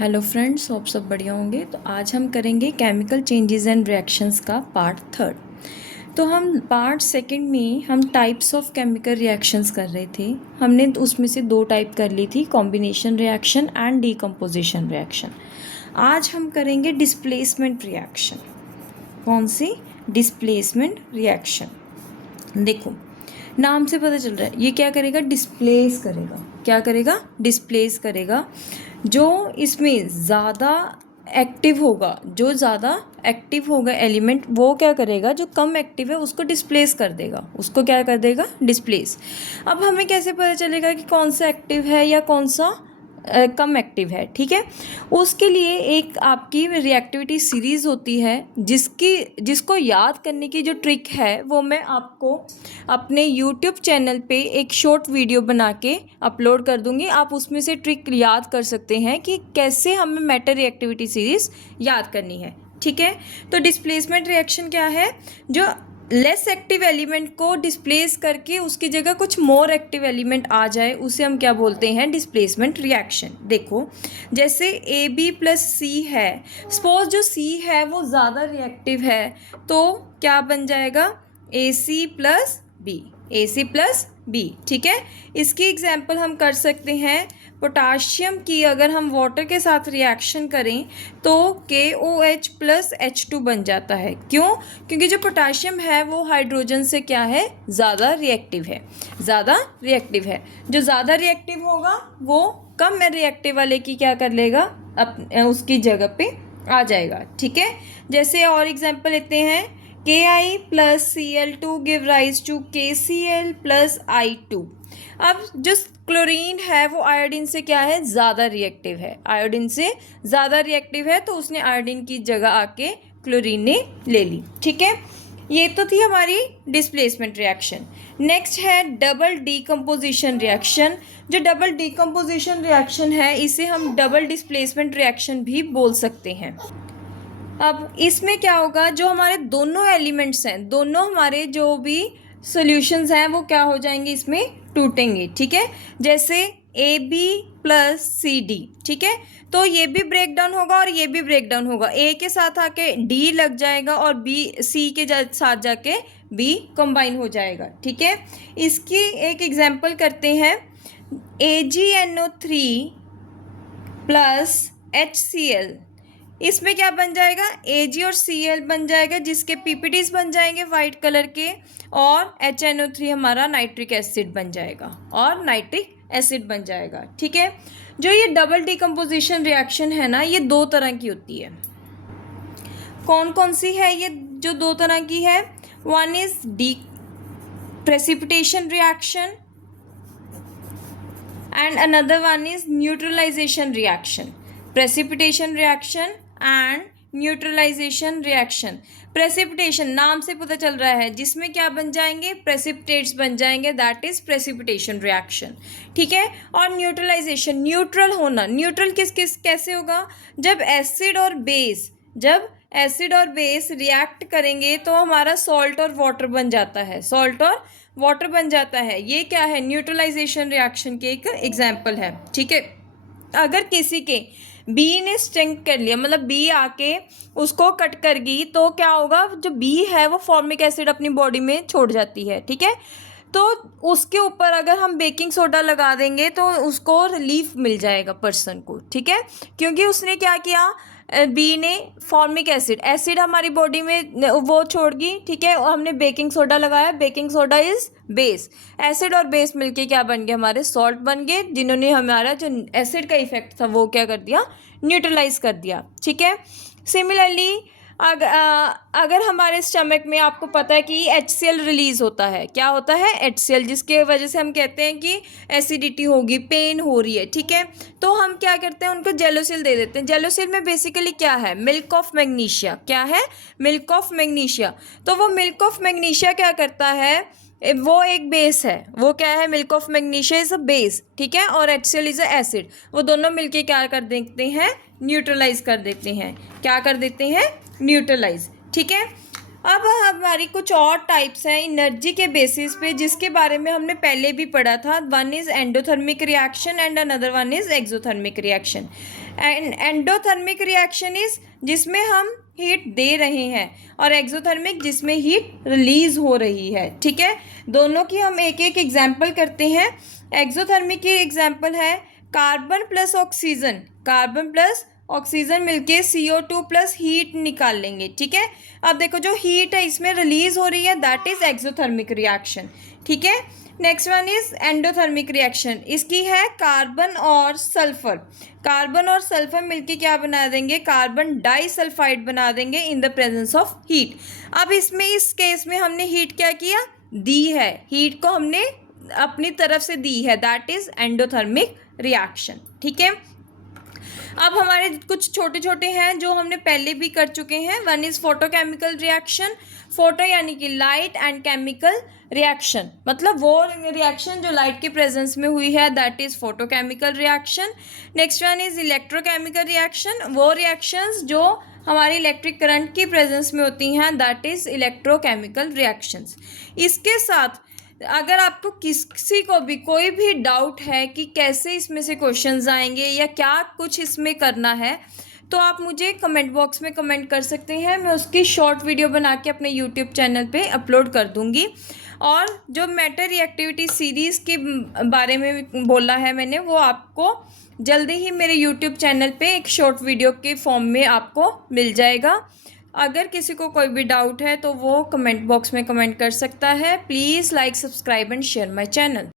Hello friends, आप सब बढ़िया होंगे। तो आज हम करेंगे केमिकल चेंजेस एंड रिएक्शंस का पार्ट थर्ड। तो हम पार्ट सेकंड में हम टाइप्स ऑफ केमिकल रिएक्शंस कर रहे थे। हमने उसमें से दो टाइप कर ली थी, combination reaction and decomposition reaction. आज हम करेंगे डिस्प्लेसमेंट रिएक्शन। कौन सी? Displacement reaction. देखो, नाम से पता चल रहा है ये क्या करेगा, डिस्प्लेस करेगा। क्या करेगा? डिस्प्लेस करेगा। जो इसमें ज़्यादा एक्टिव होगा, जो ज़्यादा एक्टिव होगा एलिमेंट, वो क्या करेगा, जो कम एक्टिव है उसको डिस्प्लेस कर देगा। उसको क्या कर देगा? डिस्प्लेस। अब हमें कैसे पता चलेगा कि कौन सा एक्टिव है या कौन सा कम एक्टिव है? ठीक है, उसके लिए एक आपकी रिएक्टिविटी सीरीज़ होती है जिसको याद करने की जो ट्रिक है वो मैं आपको अपने यूट्यूब चैनल पे एक शॉर्ट वीडियो बना के अपलोड कर दूंगी। आप उसमें से ट्रिक याद कर सकते हैं कि कैसे हमें मैटर रिएक्टिविटी सीरीज़ याद करनी है। ठीक है, तो डिस्प्लेसमेंट रिएक्शन क्या है? जो लेस एक्टिव एलिमेंट को डिस्प्लेस करके उसकी जगह कुछ मोर एक्टिव एलिमेंट आ जाए, उसे हम क्या बोलते हैं? Displacement reaction. देखो, जैसे ए बी प्लस सी है, सपोज जो सी है वो ज़्यादा रिएक्टिव है, तो क्या बन जाएगा? ए सी प्लस बी। ए सी प्लस बी। ठीक है, इसकी एग्जाम्पल हम कर सकते हैं पोटाशियम की। अगर हम वाटर के साथ रिएक्शन करें तो KOH प्लस H2 बन जाता है। क्यों? क्योंकि जो पोटाशियम है वो हाइड्रोजन से क्या है? ज़्यादा रिएक्टिव है। ज़्यादा रिएक्टिव है। जो ज़्यादा रिएक्टिव होगा वो कम रिएक्टिव वाले की क्या कर लेगा? उसकी जगह पे आ जाएगा। ठीक है, जैसे और एग्जाम्पल लेते हैं, Ki plus Cl2 give rise to KCl plus I2। अब जो क्लोरीन है वो आयोडीन से क्या है? ज़्यादा रिएक्टिव है। आयोडीन से ज़्यादा रिएक्टिव है, तो उसने आयोडीन की जगह आके क्लोरीन ने ले ली। ठीक है, ये तो थी हमारी डिस्प्लेसमेंट रिएक्शन। नेक्स्ट है डबल डीकम्पोजिशन रिएक्शन। जो डबल डीकम्पोजिशन रिएक्शन है इसे हम डबल डिस्प्लेसमेंट रिएक्शन भी बोल सकते हैं। अब इसमें क्या होगा, जो हमारे दोनों एलिमेंट्स हैं, दोनों हमारे जो भी सॉल्यूशंस हैं वो क्या हो जाएंगे? इसमें टूटेंगे। ठीक है, जैसे A B plus C D. ठीक है, तो ये भी ब्रेक डाउन होगा और ये भी ब्रेक डाउन होगा। ए के साथ आके डी लग जाएगा और बी सी के साथ जाके बी कंबाइन हो जाएगा। ठीक है, इसकी एक एग्जांपल करते हैं, AgNO3 प्लस HCl। इसमें क्या बन जाएगा? Ag और Cl बन जाएगा, जिसके PPTs बन जाएंगे वाइट कलर के, और HNO3 हमारा नाइट्रिक एसिड बन जाएगा और नाइट्रिक एसिड बन जाएगा। ठीक है, जो ये डबल डिकम्पोजिशन रिएक्शन है ना, ये दो तरह की होती है। कौन कौन सी है ये जो दो तरह की है? One is precipitation reaction and another one is neutralization reaction. Precipitation reaction and neutralization reaction. Precipitation नाम से पता चल रहा है, जिसमें क्या बन जाएंगे? प्रेसिपिटेट्स बन जाएंगे, दैट इज प्रेसिपिटेशन रिएक्शन। ठीक है, और न्यूट्रलाइजेशन, न्यूट्रल होना। न्यूट्रल किस कैसे होगा? जब एसिड और बेस रिएक्ट करेंगे तो हमारा सॉल्ट और वाटर बन जाता है। सॉल्ट और वाटर बन जाता है। ये क्या है? न्यूट्रलाइजेशन रिएक्शन के एक एग्जाम्पल है। ठीक है, अगर किसी के बी ने स्टिंग कर लिया, मतलब बी आके उसको कट कर गई, तो क्या होगा? जो बी है वो फॉर्मिक एसिड अपनी बॉडी में छोड़ जाती है। ठीक है, तो उसके ऊपर अगर हम बेकिंग सोडा लगा देंगे तो उसको रिलीफ मिल जाएगा पर्सन को। ठीक है, क्योंकि उसने क्या किया? बी ने फॉर्मिक एसिड हमारी बॉडी में वो छोड़ गई। ठीक है, और हमने बेकिंग सोडा लगाया, baking soda is base. Acid और बेस मिलके क्या बन गए? हमारे सॉल्ट बन गए, जिन्होंने हमारा जो एसिड का इफेक्ट था वो क्या कर दिया? न्यूट्रलाइज कर दिया। ठीक है, सिमिलरली अगर हमारे स्टमक में, आपको पता है कि HCl रिलीज होता है। क्या होता है? HCl, जिसके वजह से हम कहते हैं कि एसिडिटी होगी, पेन हो रही है। ठीक है, तो हम क्या करते हैं? उनको जेलोसिल दे देते हैं। जेलोसिल में बेसिकली क्या है? Milk of magnesia. क्या है? Milk of magnesia. तो वो मिल्क ऑफ मैग्नीशिया क्या करता है? वो एक बेस है। वो क्या है? Milk of magnesia is a base. ठीक है, और HCl इज अ एसिड। वो दोनों मिलके क्या कर देते हैं? न्यूट्रलाइज कर देते हैं। क्या कर देते हैं? न्यूट्रलाइज। ठीक है, अब हमारी कुछ और टाइप्स हैं एनर्जी के बेसिस पे, जिसके बारे में हमने पहले भी पढ़ा था। One is endothermic reaction and another one is exothermic reaction. Endothermic reaction is जिसमें हम हीट दे रहे हैं, और एक्सोथर्मिक जिसमें हीट रिलीज हो रही है। ठीक है, दोनों की हम एक एक एग्जाम्पल करते हैं। एक्सोथर्मिक की एग्जाम्पल है carbon plus oxygen, carbon plus oxygen मिलके CO2 प्लस हीट निकाल लेंगे। ठीक है, अब देखो जो हीट है इसमें रिलीज हो रही है, दैट इज एक्सोथर्मिक रिएक्शन। ठीक है, next one is endothermic reaction, इसकी है कार्बन और सल्फर, कार्बन और सल्फर मिलके क्या बना देंगे, कार्बन डाइसल्फाइड बना देंगे in the presence of heat. अब इसमें इस केस में हमने हीट क्या किया, दी है, हीट को हमने अपनी तरफ से दी है, दैट इज एंडोथर्मिक रिएक्शन। ठीक है, अब हमारे कुछ छोटे छोटे हैं जो हमने पहले भी कर चुके हैं। One is photochemical reaction, photo यानी कि लाइट, एंड केमिकल रिएक्शन मतलब वो रिएक्शन जो लाइट के प्रेजेंस में हुई है, that is photochemical reaction. Next one is electrochemical reaction, वो रिएक्शंस जो हमारी इलेक्ट्रिक करंट की प्रेजेंस में होती हैं, दैट इज इलेक्ट्रोकेमिकल रिएक्शंस। इसके साथ अगर आपको किसी को भी कोई भी डाउट है कि कैसे इसमें से क्वेश्चंस आएंगे या क्या कुछ इसमें करना है, तो आप मुझे कमेंट बॉक्स में कमेंट कर सकते हैं, मैं उसकी शॉर्ट वीडियो बना के अपने यूट्यूब चैनल पे अपलोड कर दूंगी। और जो मैटर रिएक्टिविटी सीरीज़ के बारे में बोला है मैंने, वो आपको जल्दी ही मेरे यूट्यूब चैनल पे एक शॉर्ट वीडियो के फॉर्म में आपको मिल जाएगा। अगर किसी को कोई भी डाउट है तो वो कमेंट बॉक्स में कमेंट कर सकता है। Please like, subscribe and share my channel.